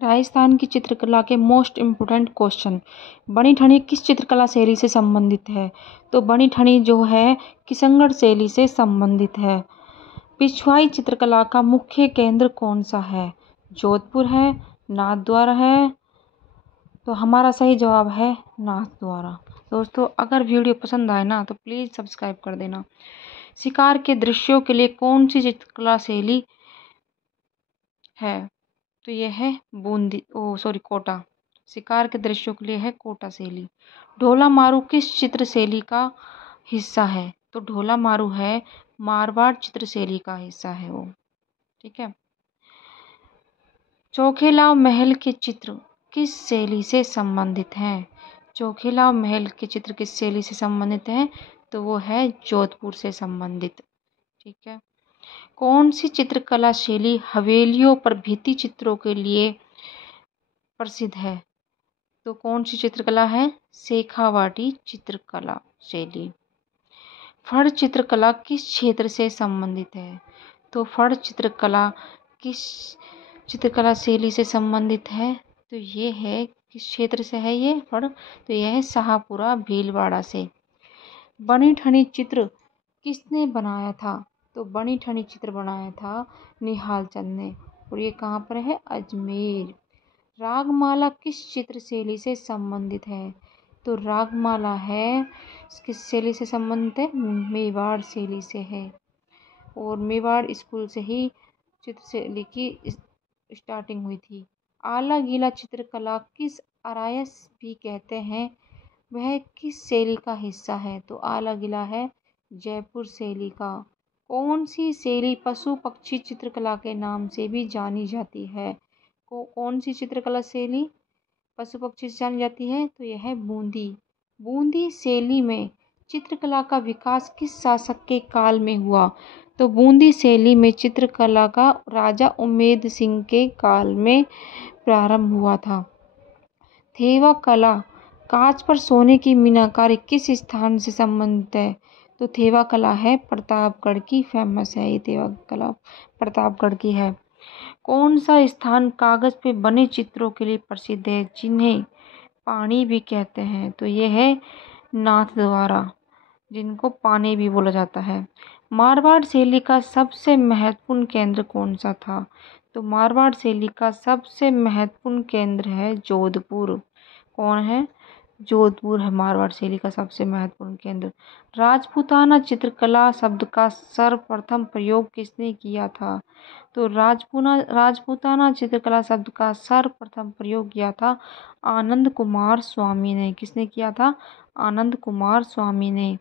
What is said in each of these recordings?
राजस्थान की चित्रकला के मोस्ट इम्पोर्टेंट क्वेश्चन। बनी ठनी किस चित्रकला शैली से संबंधित है? तो बनी ठनी जो है किशनगढ़ शैली से संबंधित है। पिछवाई चित्रकला का मुख्य केंद्र कौन सा है? जोधपुर है, नाथद्वारा है। तो हमारा सही जवाब है नाथद्वारा। दोस्तों, अगर वीडियो पसंद आए ना तो प्लीज़ सब्सक्राइब कर देना। शिकार के दृश्यों के लिए कौन सी चित्रकला शैली है? तो यह है कोटा। शिकार के दृश्यों के लिए है कोटा शैली। ढोला मारू किस चित्र शैली का हिस्सा है? तो ढोला मारू है मारवाड़ चित्र शैली का हिस्सा है वो। ठीक है। चोखेलाव महल के चित्र किस शैली से संबंधित हैं? चोखेलाव महल के चित्र किस शैली से संबंधित हैं? तो वो है जोधपुर से संबंधित। ठीक है। कौन सी चित्रकला शैली हवेलियों पर भित्ति चित्रों के लिए प्रसिद्ध है? तो कौन सी चित्रकला है? शेखावाटी चित्रकला शैली। फड़ चित्रकला किस क्षेत्र से संबंधित है? तो फड़ चित्रकला किस चित्रकला शैली से संबंधित है? तो ये है किस क्षेत्र से है ये फड़? तो यह है शाहपुरा भीलवाड़ा से। बनी ठनी चित्र किसने बनाया था? तो बनी ठनी चित्र बनाया था निहाल चंद ने, और ये कहाँ पर है? अजमेर। रागमाला किस चित्र शैली से संबंधित है? तो रागमाला है किस शैली से संबंधित है? मेवाड़ शैली से है, और मेवाड़ स्कूल से ही चित्र शैली की स्टार्टिंग हुई थी। आला गीला चित्रकला किस आरएस भी कहते हैं, वह किस शैली का हिस्सा है? तो आला गीला है जयपुर शैली का। कौन सी शैली पशु पक्षी चित्रकला के नाम से भी जानी जाती है? कौन सी चित्रकला शैली पशु पक्षी से जानी जाती है? तो यह है बूंदी। बूंदी शैली में चित्रकला का विकास किस शासक के काल में हुआ? तो बूंदी शैली में चित्रकला का राजा उम्मेद सिंह के काल में प्रारंभ हुआ था। थेवा कला कांच पर सोने की मीनाकारी किस स्थान से संबंधित है? तो थेवा कला है प्रतापगढ़ की, फेमस है ये थेवा कला, प्रतापगढ़ की है। कौन सा स्थान कागज पे बने चित्रों के लिए प्रसिद्ध है, जिन्हें पानी भी कहते हैं? तो ये है नाथद्वारा, जिनको पानी भी बोला जाता है। मारवाड़ शैली का सबसे महत्वपूर्ण केंद्र कौन सा था? तो मारवाड़ शैली का सबसे महत्वपूर्ण केंद्र है जोधपुर। कौन है? जोधपुर है मारवाड़ शैली का सबसे महत्वपूर्ण केंद्र। राजपूताना चित्रकला शब्द का सर्वप्रथम प्रयोग किसने किया था? तो राजपूताना चित्रकला शब्द का सर्वप्रथम प्रयोग किया था आनंद कुमार स्वामी ने। किसने किया था? आनंद कुमार स्वामी ने।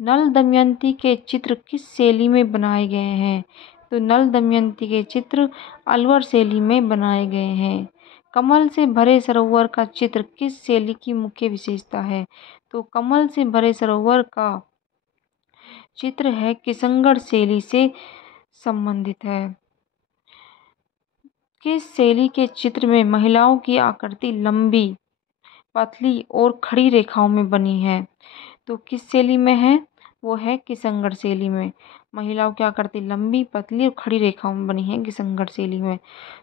नल दमयंती के चित्र किस शैली में बनाए गए हैं? तो नल दमयंती के चित्र अलवर शैली में बनाए गए हैं। कमल से भरे सरोवर का चित्र किस शैली की मुख्य विशेषता है? तो कमल से भरे सरोवर का चित्र है किशनगढ़ शैली से संबंधित है। किस शैली के चित्र में महिलाओं की आकृति लंबी, पतली और खड़ी रेखाओं में बनी है? तो किस शैली में है? वो है किशनगढ़ शैली में। महिलाओं की आकृति लंबी, पतली और खड़ी रेखाओं में बनी है किशनगढ़ शैली में।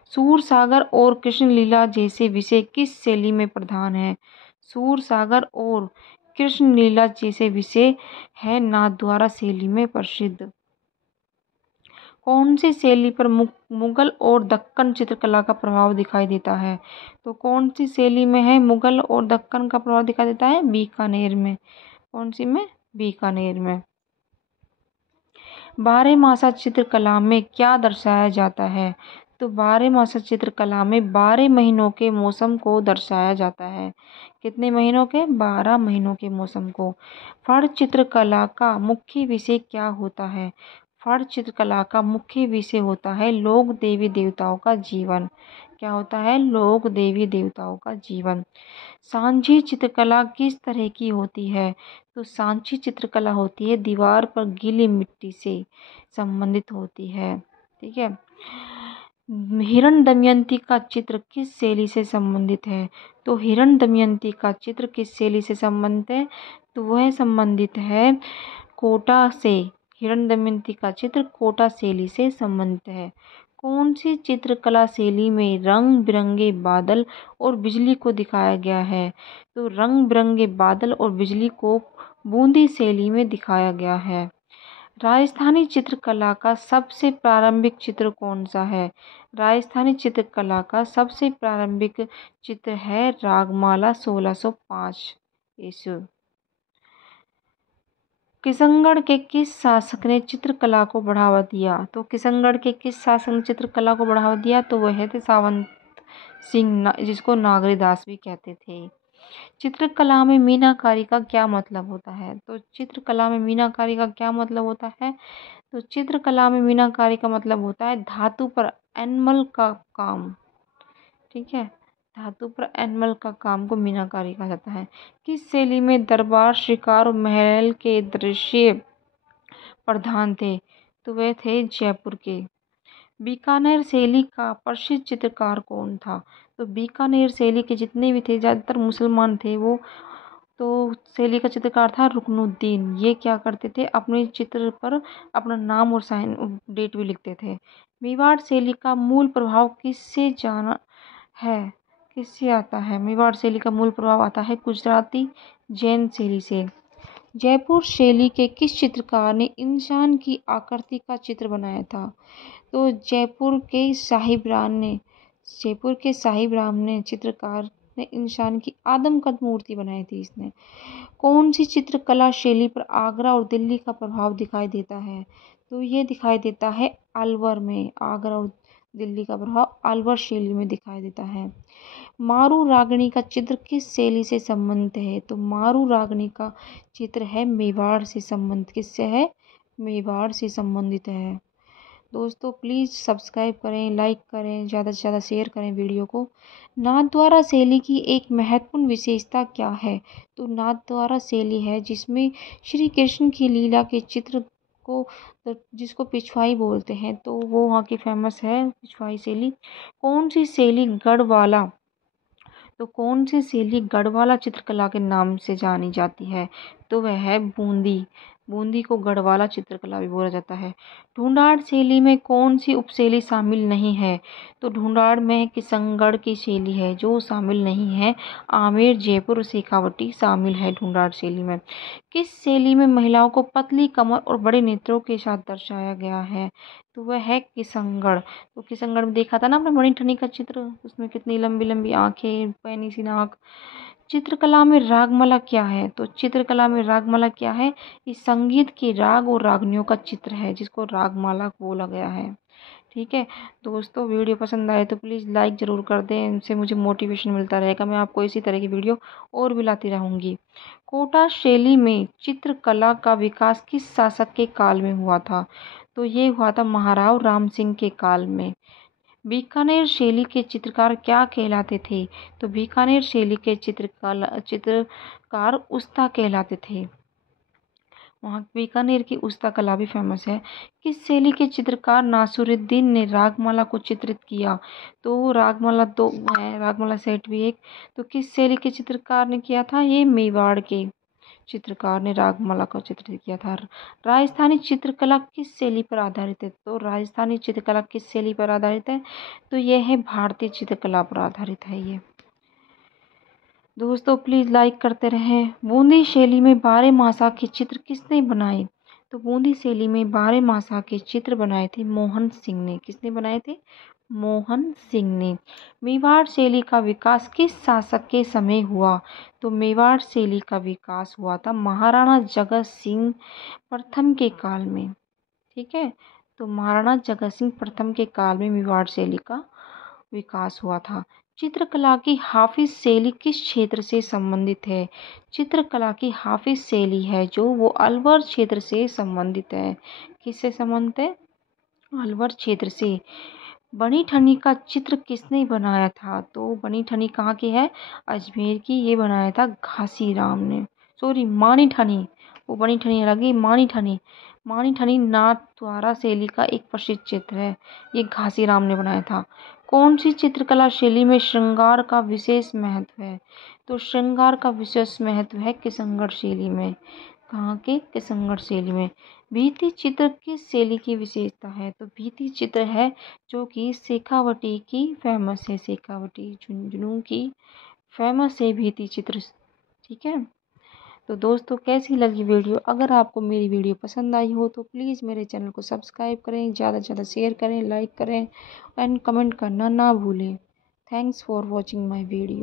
सूरसागर और कृष्ण लीला जैसे विषय किस शैली में प्रधान है? सूरसागर और कृष्ण लीला जैसे विषय है नाथद्वारा शैली में प्रसिद्ध। कौन सी शैली पर मुगल और दक्कन चित्रकला का प्रभाव दिखाई देता है? तो कौन सी शैली में है मुगल और दक्कन का प्रभाव दिखाई देता है? बीकानेर में। कौन सी में? बीकानेर में। बारहमासा चित्रकला में क्या दर्शाया जाता है? तो बारहमासा चित्रकला में 12 महीनों के मौसम को दर्शाया जाता है। कितने महीनों के? 12 महीनों के मौसम को। फड़ चित्रकला का मुख्य विषय क्या होता है? फड़ चित्रकला का मुख्य विषय होता है लोक देवी देवताओं का जीवन। क्या होता है? लोक देवी देवताओं का जीवन। सांझी चित्रकला किस तरह की होती है? तो सांची चित्रकला होती है दीवार पर गीली मिट्टी से संबंधित होती है। ठीक है। हिरण दमयंती का चित्र किस शैली से संबंधित है? तो हिरण दमयंती का चित्र किस शैली से संबंधित है? तो वह संबंधित है कोटा से। हिरण दमयंती का चित्र कोटा शैली से संबंधित है। कौन सी चित्रकला शैली में रंग बिरंगे बादल और बिजली को दिखाया गया है? तो रंग बिरंगे बादल और बिजली को बूंदी शैली में दिखाया गया है। राजस्थानी चित्रकला का सबसे प्रारंभिक चित्र कौन सा है? राजस्थानी चित्रकला का सबसे प्रारंभिक चित्र है रागमाला 1605 ईस्वी। किशनगढ़ के किस शासक ने चित्रकला को बढ़ावा दिया? तो किशनगढ़ के किस शासक ने चित्रकला को बढ़ावा दिया? तो वह थे सावंत सिंह, जिसको नागरीदास भी कहते थे। चित्रकला में मीनाकारी का क्या मतलब होता है? तो चित्रकला में मीनाकारी का क्या मतलब होता है? तो चित्रकला में मीनाकारी का मतलब होता है धातु पर एनिमल का काम। ठीक है, धातु पर एनिमल का काम को मीनाकारी कहा जाता है। किस शैली में दरबार, शिकार और महल के दृश्य प्रधान थे? तो वे थे जयपुर के। बीकानेर शैली का प्रसिद्ध चित्रकार कौन था? तो बीकानेर शैली के जितने भी थे, ज़्यादातर मुसलमान थे वो, तो शैली का चित्रकार था रुकनुद्दीन। ये क्या करते थे? अपने चित्र पर अपना नाम और साइन डेट भी लिखते थे। मेवाड़ शैली का मूल प्रभाव किससे जाना है? किससे आता है? मेवाड़ शैली का मूल प्रभाव आता है गुजराती जैन शैली से। जयपुर शैली के किस चित्रकार ने इंसान की आकृति का चित्र बनाया था? तो जयपुर के साहिब राम ने चित्रकार ने इंसान की आदमकद मूर्ति बनाई थी इसने। कौन सी चित्रकला शैली पर आगरा और दिल्ली का प्रभाव दिखाई देता है? तो ये दिखाई देता है अलवर में। आगरा और दिल्ली का प्रभाव अलवर शैली में दिखाई देता है। मारू रागनी का चित्र किस शैली से संबंधित है? तो मारू रागनी का चित्र है मेवाड़ से संबंधित। किससे है? मेवाड़ से संबंधित है। दोस्तों प्लीज़ सब्सक्राइब करें, लाइक करें, ज़्यादा से ज़्यादा शेयर करें वीडियो को। नाथद्वारा शैली की एक महत्वपूर्ण विशेषता क्या है? तो नाथद्वारा शैली है जिसमें श्री कृष्ण की लीला के चित्र को, जिसको पिछवाई बोलते हैं, तो वो वहाँ की फेमस है पिछवाई शैली। कौन सी शैली गढ़वाला तो कौन सी शैली गढ़वाला चित्रकला के नाम से जानी जाती है? तो वह है बूंदी। बूंदी को गढ़वाला चित्रकला भी बोला जाता है। ढूंढाड़ शैली में कौन सी उपशैली शामिल नहीं है? तो ढूंढाड़ में किशनगढ़ की शैली है जो शामिल नहीं है। आमेर, जयपुर और शेखावटी शामिल है ढूंढाड़ शैली में। किस शैली में महिलाओं को पतली कमर और बड़े नेत्रों के साथ दर्शाया गया है? तो वह है किशनगढ़। तो किशनगढ़ में देखा था ना आपने मणिठनी का चित्र, उसमें कितनी लंबी लंबी आंखें, पैनी सी नाक। चित्रकला में रागमाला क्या है? तो चित्रकला में रागमाला क्या है? इस संगीत के राग और रागनियों का चित्र है जिसको रागमाला बोला गया है। ठीक है दोस्तों, वीडियो पसंद आए तो प्लीज़ लाइक ज़रूर कर दें, इनसे मुझे मोटिवेशन मिलता रहेगा। मैं आपको इसी तरह की वीडियो और भी लाती रहूँगी। कोटा शैली में चित्रकला का विकास किस शासक के काल में हुआ था? तो ये हुआ था महाराव राम सिंह के काल में। बीकानेर शैली के चित्रकार क्या कहलाते थे? तो बीकानेर शैली के चित्रकार उस्ता कहलाते थे। वहाँ बीकानेर की उस्ता कला भी फेमस है। किस शैली के चित्रकार नासिरुद्दीन ने रागमाला को चित्रित किया? तो रागमाला दो है, रागमाला सेट भी एक। तो किस शैली के चित्रकार ने किया था? ये मेवाड़ के चित्रकार ने रागमाला को चित्रित किया था। राजस्थानी चित्रकला किस शैली पर आधारित है? तो राजस्थानी चित्रकला किस शैली पर आधारित है? तो यह है भारतीय चित्रकला पर आधारित है ये। दोस्तों प्लीज़ लाइक करते रहें। बूंदी शैली में बारहमासा के चित्र किसने बनाए? तो बूंदी शैली में बारहमासा के चित्र बनाए थे मोहन सिंह ने। किसने बनाए थे? मोहन सिंह ने। मेवाड़ शैली का विकास किस शासक के समय हुआ? तो मेवाड़ शैली का विकास हुआ था महाराणा जगत सिंह प्रथम के काल में। ठीक है, तो महाराणा जगत सिंह प्रथम के काल में मेवाड़ शैली का विकास हुआ था। चित्रकला की हाफिज शैली किस क्षेत्र से संबंधित है? चित्रकला की हाफिज शैली है जो वो अलवर क्षेत्र से संबंधित है। किससे संबंधित है? अलवर क्षेत्र से। बनी ठनी का चित्र किसने बनाया था? तो बनी ठनी कहाँ की है? अजमेर की। ये बनाया था घासीराम ने। सॉरी, मानी ठनी। वो बनी ठनी लगी, मानी ठनी। मानी ठनी नाथद्वारा शैली का एक प्रसिद्ध चित्र है। ये घासीराम ने बनाया था। कौन सी चित्रकला शैली में श्रृंगार का विशेष महत्व है? तो श्रृंगार का विशेष महत्व है किशनगढ़ शैली में। कहाँ के किशनगढ़ शैली में। भित्ति चित्र किस शैली की विशेषता है? तो भित्ति चित्र है जो कि शेखावटी की फेमस है, शेखावटी झुंझुनू की फेमस है भित्ति चित्र। ठीक है, तो दोस्तों कैसी लगी वीडियो? अगर आपको मेरी वीडियो पसंद आई हो तो प्लीज़ मेरे चैनल को सब्सक्राइब करें, ज़्यादा से ज़्यादा शेयर करें, लाइक करें एंड कमेंट करना ना भूलें। Thanks for watching my video.